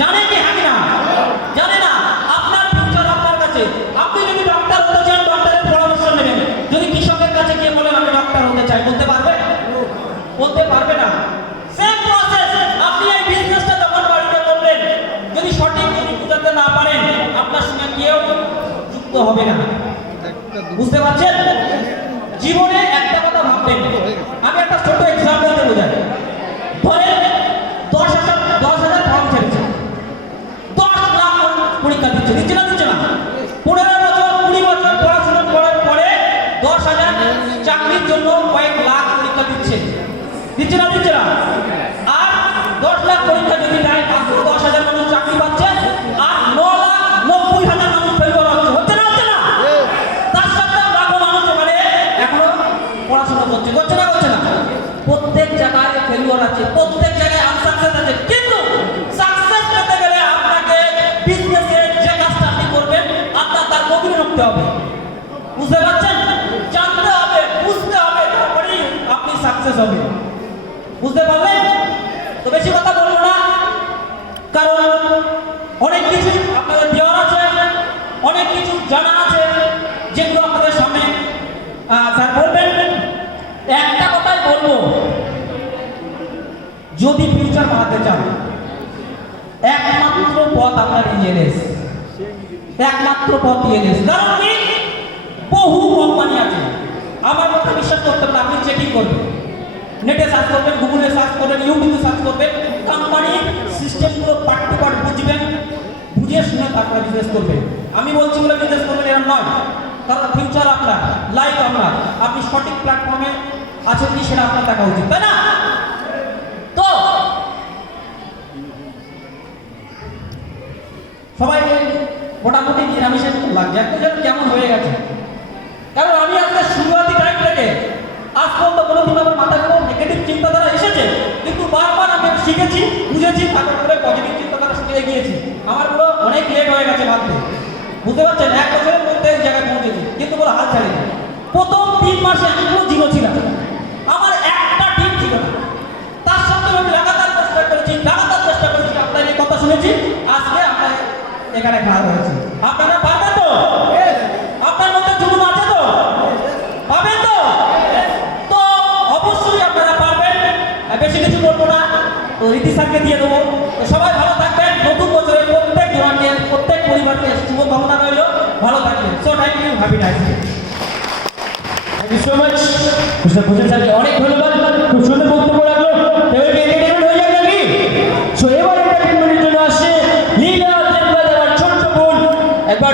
জানে কি হাকি না? জানে না। আপনার ফিউচার আপনার কাছে। আপনি যদি ডক্টর হতে চান ডক্টরের পরামর্শ নেবেন। যদি কৃষকের কাছে গিয়ে বলেন আমি ডক্টর হতে চাই, বলতে পারবে? বলতে পারবে না। Same process. আপনি এই বিজনেসটা যখন বাড়িতে করবেন, যদি সঠিক যদি বুঝাতে না পারেন, আপনার সঙ্গে কেউ যুক্ত হবে না। বুঝতে পারছেন? জীবনে একটা কথা ভাববেন। আমি একটা ছোট এক্সাম্পল দিয়ে বোঝাই। ধরেন 10,000 ফর্ম ছেড়েছে, 10 লাখ পরীক্ষা দিচ্ছে, দিচ্ছে না? 15 বছর 20 বছর পড়াশোনা করার পরে 10,000 চাকরির জন্য কয়েক লাখ পরীক্ষা দিচ্ছে, দিচ্ছে না? আর 10 লাখ পরীক্ষা যদি দেয়, মাত্র 10,000 মানুষ চাকরি পাচ্ছে, আর 9,90,000 মানুষ ফেল করা হচ্ছে না? তার সাথে লাখো মানুষ ওখানে এখনো পড়াশোনা করছে না? প্রত্যেক জায়গায় ফেলিওর আছে, প্রত্যেক জায়গায় আনসাকসেস আছে। কিন্তু সাকসেস পেতে গেলে আপনাকে বিজনেসের যে কাজটা আপনি করবেন, আপনার তার গভীরে ঢুকতে হবে। বুঝতে পারছেন? জানতে হবে, বুঝতে হবে, তারপরেই আপনি সাকসেস হবে। বুঝতে পারলেন? তো বেশি কথা বলবো না, কারণ অনেক কিছু আপনাদের দেওয়ার আছে, অনেক কিছু জানা আছে, যেগুলো আপনাদের সামনে স্যার বলবেন। একটা কথাই বলবো, যদি ফিউচার বানাতে চান, একমাত্র পথ আপনার ইএলএস, একমাত্র পথ ইএলএস। কারণ কি, বহু কোম্পানি আছে। আমার কথা বিশ্বাস করতে পারেন, আপনি চেকিং করবেন, নেটে সার্চ করবেন, গুগলে সার্চ করবেন, ইউটিউবে সার্চ করবেন, কোম্পানি সিস্টেমগুলো পার্ট টু পার্ট বুঝবেন, বুঝে শুনে তারপরে বিজনেস করবেন। আমি বলছি বলে বিজনেস করবেন এরকম নয়, কারণ ফিউচার আপনার, লাইফ আপনার। আপনি সঠিক প্ল্যাটফর্মে আছেন কি সেটা আপনার দেখা উচিত, তাই না? তো সবাই মোটামুটি নিরামিষের লাগছে, একটা যেন কেমন হয়ে গেছে। কারণ আমি আজকে শুরুয়াতি টাইম থেকে আজ পর্যন্ত কোনোদিন আমার মাথায় কোনো নেগেটিভ চিন্তাধারা এসেছে, কিন্তু বারবার আমি শিখেছি, বুঝেছি, তারপরে পজিটিভ চিন্তাধারা শিখে এগিয়েছি। আমার পুরো অনেক লেট হয়ে গেছে ভাবতে। বুঝতে পারছেন? 1 বছরের মধ্যে এই জায়গায় পৌঁছেছি, কিন্তু পুরো হাল ছাড়িনি। প্রথম 3 মাসে আমি পুরো জিরো ছিলাম, আমার একটা টিম ছিল না। তার সত্ত্বেও আমি লাগাতার চেষ্টা করেছি, আপনাদের কথা শুনেছি, আজকে আমরা এখানে খাওয়া হয়েছে। আপনারা পারবেন তো? আপনার মধ্যে জুলুম আছে তো? পাবেন তো? তো অবশ্যই আপনারা পারবেন। বেশি কিছু বলবো না, তো রীতি স্যারকে দিয়ে দেবো। তো সবাই ভালো থাকবেন। নতুন বছরের প্রত্যেক জনকে, প্রত্যেক পরিবারকে শুভকামনা রইল। ভালো থাকবেন। So thank you, happy night. Thank you so much Bhushan স্যারকে, অনেক ধন্যবাদ। খুব সুন্দর বক্তব্য রাখলো। এবার কি এন্টারটেইনমেন্ট হয়ে যাবে নাকি? সো এবার এন্টারটেইনমেন্টের জন্য আসছে লীলা দেবনাথ, আমার ছোট্ট বোন। একবার